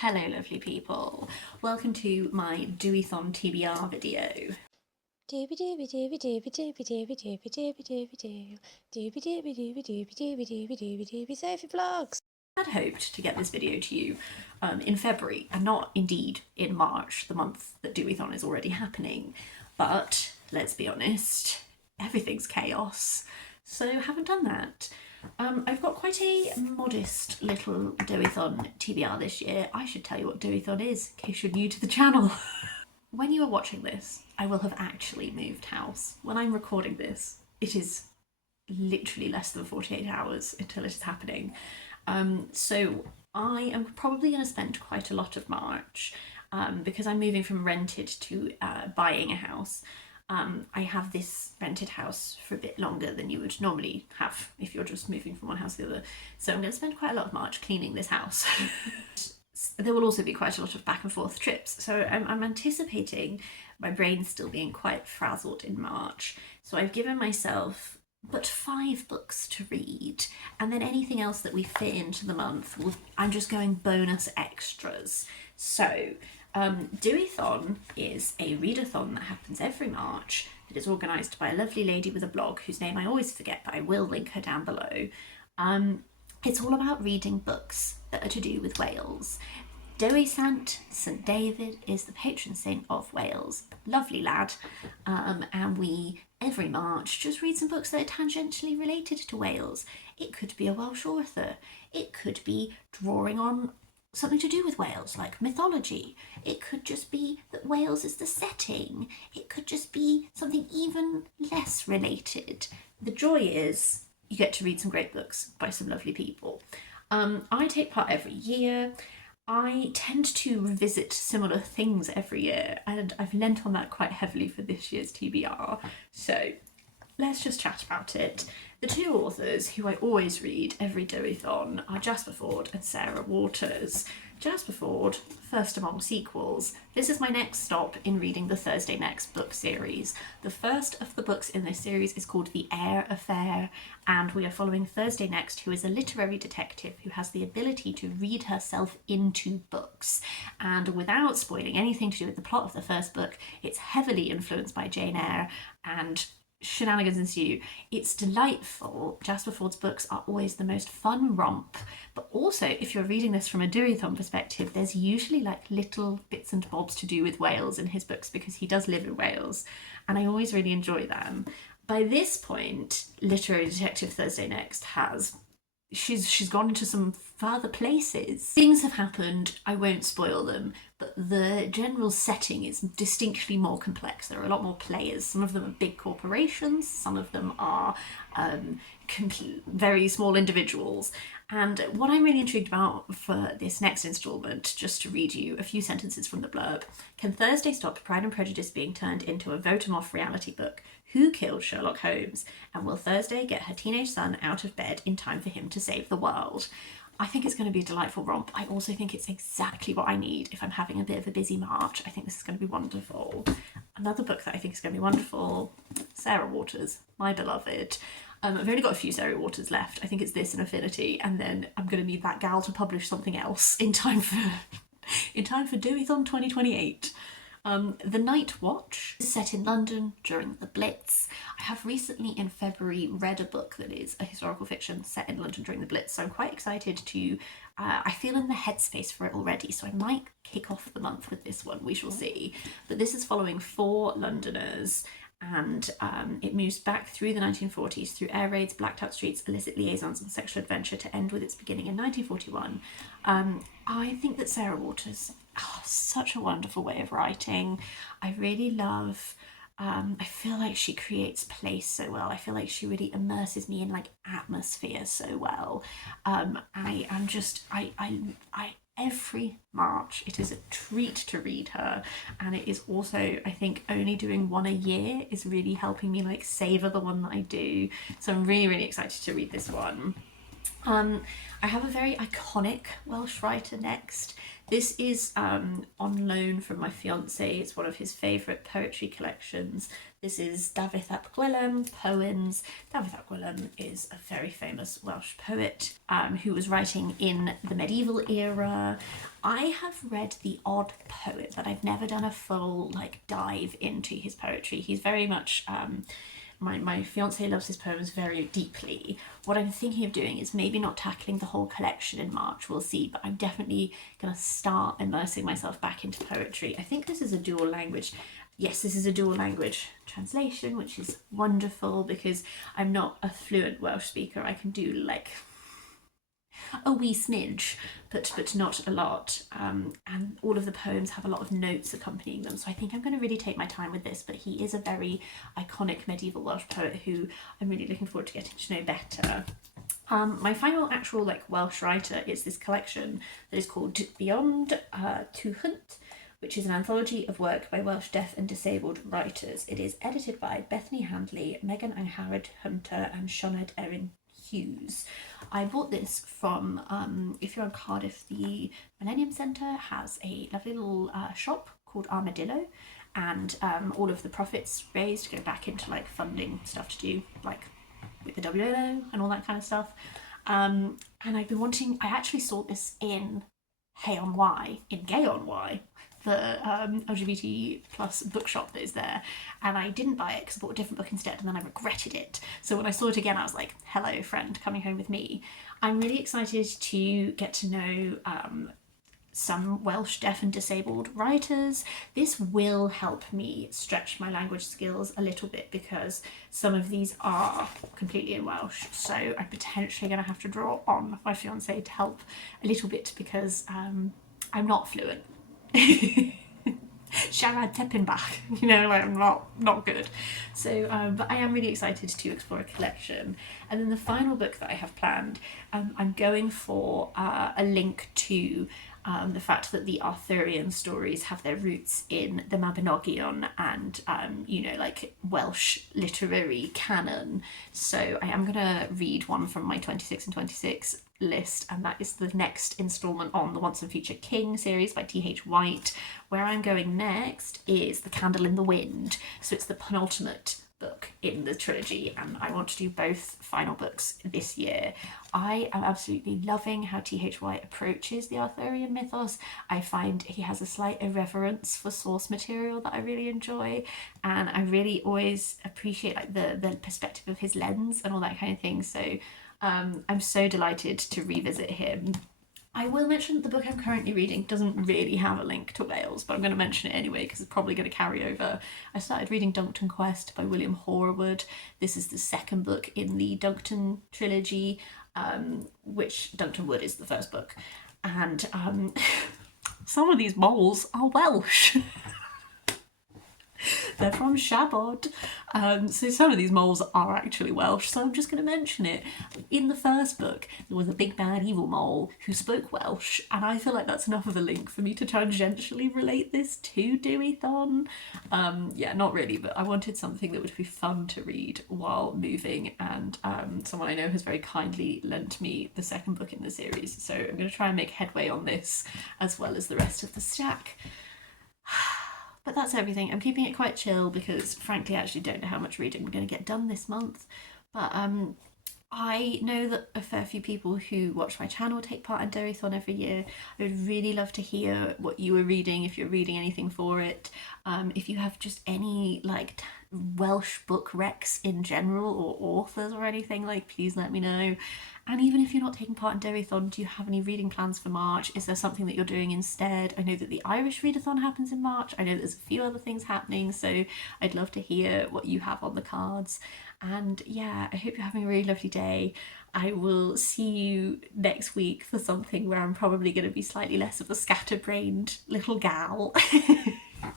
Hello lovely people, welcome to my Dewithon TBR video. Doobie doobie doobie doobie doobie doobie doobie doobie doobie doo. Doobie doobie doobie doobie doobie doobie doobie doobie Sophie vlogs. I had hoped to get this video to you in February and not indeed in March, the month that Dewithon is already happening, but let's be honest, everything's chaos, so haven't done that. I've got quite a modest little Dewithon TBR this year. I should tell you what Dewithon is in case you're new to the channel. When you are watching this, I will have actually moved house. When I'm recording this, it is literally less than 48 hours until it is happening. So I am probably going to spend quite a lot of March because I'm moving from rented to buying a house. I have this rented house for a bit longer than you would normally have if you're just moving from one house to the other. So I'm going to spend quite a lot of March cleaning this house. There will also be quite a lot of back and forth trips. So I'm anticipating my brain still being quite frazzled in March. So I've given myself but 5 books to read, and then anything else that we fit into the month, I'm just going bonus extras. So Dewithon is a readathon that happens every March that is organised by a lovely lady with a blog whose name I always forget, but I will link her down below. It's all about reading books that are to do with Wales. Dewithon St David is the patron saint of Wales. Lovely lad. And we, every March, just read some books that are tangentially related to Wales. It could be a Welsh author. It could be drawing on something to do with Wales, like mythology. It could just be that Wales is the setting. It could just be something even less related. The joy is you get to read some great books by some lovely people. I take part every year. I tend to revisit similar things every year, and I've lent on that quite heavily for this year's TBR. So let's just chat about it. The 2 authors who I always read every Dewithon are Jasper Fforde and Sarah Waters. Jasper Fforde, first among sequels. This is my next stop in reading the Thursday Next book series. The first of the books in this series is called The Heir Affair, and we are following Thursday Next, who is a literary detective who has the ability to read herself into books. And without spoiling anything to do with the plot of the first book, it's heavily influenced by Jane Eyre and shenanigans ensue. It's delightful. Jasper Fforde's books are always the most fun romp, but also if you're reading this from a Dewithon perspective, there's usually like little bits and bobs to do with Wales in his books because he does live in Wales, and I always really enjoy them. By this point, Literary Detective Thursday Next has she's gone into some further places. Things have happened, I won't spoil them, but the general setting is distinctly more complex. There are a lot more players. Some of them are big corporations, some of them are very small individuals. And what I'm really intrigued about for this next instalment, just to read you a few sentences from the blurb: can Thursday stop Pride and Prejudice being turned into a vote-em-off reality book? Who killed Sherlock Holmes? And will Thursday get her teenage son out of bed in time for him to save the world? I think it's going to be a delightful romp. I also think it's exactly what I need if I'm having a bit of a busy March. I think this is going to be wonderful. Another book that I think is going to be wonderful, Sarah Waters, my beloved. I've only got a few Sarah Waters left. I think it's this and Affinity, and then I'm going to need that gal to publish something else in time for Dewithon 2028. The Night Watch is set in London during the Blitz. I have recently in February read a book that is a historical fiction set in London during the Blitz, so I'm quite excited to, I feel in the headspace for it already, so I might kick off the month with this one, we shall see. But this is following 4 Londoners, and it moves back through the 1940s, through air raids, blacked out streets, illicit liaisons and sexual adventure, to end with its beginning in 1941. I think that Sarah Waters, such a wonderful way of writing. I really love, I feel like she creates place so well. I feel like she really immerses me in like atmosphere so well. Every March it is a treat to read her, and it is also, I think, only doing one a year is really helping me like savour the one that I do. So I'm really, really excited to read this one. I have a very iconic Welsh writer next. This is on loan from my fiance. It's one of his favourite poetry collections. This is Dafydd ap Gwilym, Poems. Dafydd ap Gwilym is a very famous Welsh poet who was writing in the medieval era. I have read the odd poem, but I've never done a full dive into his poetry. He's very much my fiance loves his poems very deeply. What I'm thinking of doing is maybe not tackling the whole collection in March, we'll see, but I'm definitely going to start immersing myself back into poetry. I think this is a dual language. Yes, this is a dual language translation, which is wonderful because I'm not a fluent Welsh speaker. I can do a wee smidge, but not a lot. And all of the poems have a lot of notes accompanying them. So I think I'm going to really take my time with this, but he is a very iconic medieval Welsh poet who I'm really looking forward to getting to know better. My final actual Welsh writer is this collection that is called Sioned to Hwnt, which is an anthology of work by Welsh deaf and disabled writers. It is edited by Bethany, Handley, Megan Angharad, Hunter and Sioned Erin Hughes. I bought this from, if you're in Cardiff, the Millennium Centre has a lovely little shop called Armadillo, and all of the profits raised go back into funding stuff to do with the WLO and all that kind of stuff. And I've been wanting, I actually saw this in Hey on Y, in Gay on Y, the LGBT plus bookshop that is there, and I didn't buy it because I bought a different book instead, and then I regretted it. So when I saw it again, I was like, hello friend, coming home with me. I'm really excited to get to know some Welsh deaf and disabled writers. This will help me stretch my language skills a little bit because some of these are completely in Welsh, so I'm potentially going to have to draw on my fiance to help a little bit because I'm not fluent. Siarad tepyn bach, I'm not good. So, but I am really excited to explore a collection. And then the final book that I have planned, I'm going for a link to the fact that the Arthurian stories have their roots in the Mabinogion and, Welsh literary canon. So I am going to read one from my 26 and 26 list, and that is the next instalment on the Once and Future King series by T.H. White. Where I'm going next is The Candle in the Wind. So it's the penultimate book in the trilogy, and I want to do both final books this year. I am absolutely loving how T.H. White approaches the Arthurian mythos. I find he has a slight irreverence for source material that I really enjoy, and I really always appreciate the perspective of his lens and all that kind of thing. So I'm so delighted to revisit him. I will mention the book I'm currently reading doesn't really have a link to Wales, but I'm going to mention it anyway because it's probably going to carry over. I started reading Duncton Quest by William Horwood. This is the second book in the Duncton trilogy, which Duncton Wood is the first book. And some of these moles are Welsh. They're from Shabod. So some of these moles are actually Welsh, so I'm just going to mention it. In the first book, there was a big bad evil mole who spoke Welsh, and I feel like that's enough of a link for me to tangentially relate this to Dewithon. Yeah, not really, but I wanted something that would be fun to read while moving, and someone I know has very kindly lent me the second book in the series, so I'm going to try and make headway on this as well as the rest of the stack. But that's everything. I'm keeping it quite chill because frankly I actually don't know how much reading we're going to get done this month. But I know that a fair few people who watch my channel take part in Dewithon every year. I would really love to hear what you were reading, if you're reading anything for it. If you have just any Welsh book recs in general or authors or anything, please let me know. And even if you're not taking part in Dewithon, do you have any reading plans for March? Is there something that you're doing instead? I know that the Irish Readathon happens in March. I know there's a few other things happening, so I'd love to hear what you have on the cards. And yeah, I hope you're having a really lovely day. I will see you next week for something where I'm probably going to be slightly less of a scatterbrained little gal.